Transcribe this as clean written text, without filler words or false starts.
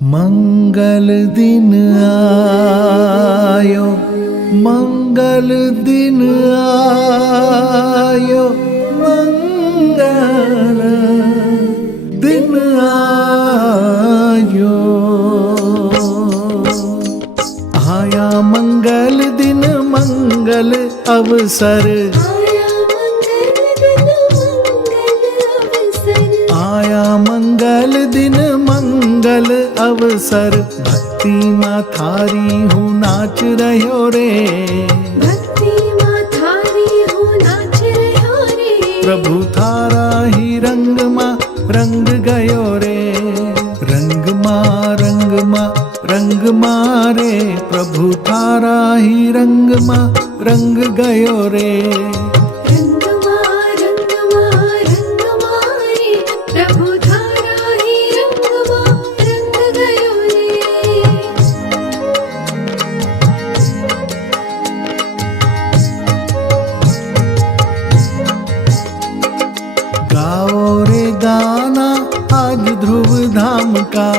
मंगल दिन आयो, मंगल दिन आयो, मंगल दिन आयो। आया मंगल दिन मंगल अवसर, आया मंगल दिन मंगल अवसर। भक्ति माँ थारी हूँ नाच रह्यो रे, भक्ति माँ थारी हूँ नाच रह्यो रे। प्रभु थारा ही रंग माँ रंग गयो रे, रंग माँ रे। प्रभु थारा ही रंग माँ रंग गयो रे। रंग माँ रे, प्रभु थारा ही रंग माँ रंग गयो रे। गाओ रे गाना आज ध्रुव धाम का,